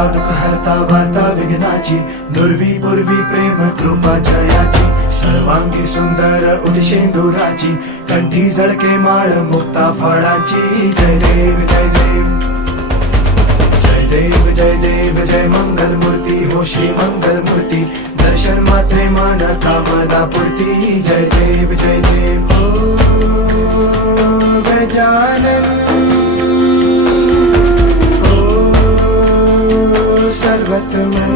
हरता दुःख हरता वार्ता विघ्नाची, दुर्वी पूर्वी प्रेम कृपा जयाची, सर्वांगी सुंदर उदिशेंदुराची, कंठी झळके माळ मुक्ता फळाची. जय देव जय देव जय देव जय देव जय मंगल मूर्ती हो श्री मंगल मूर्ती, दर्शन मात्रे मन कामना पूर्ती. जय देव जय देव हो गजानन हो सर्वतमन.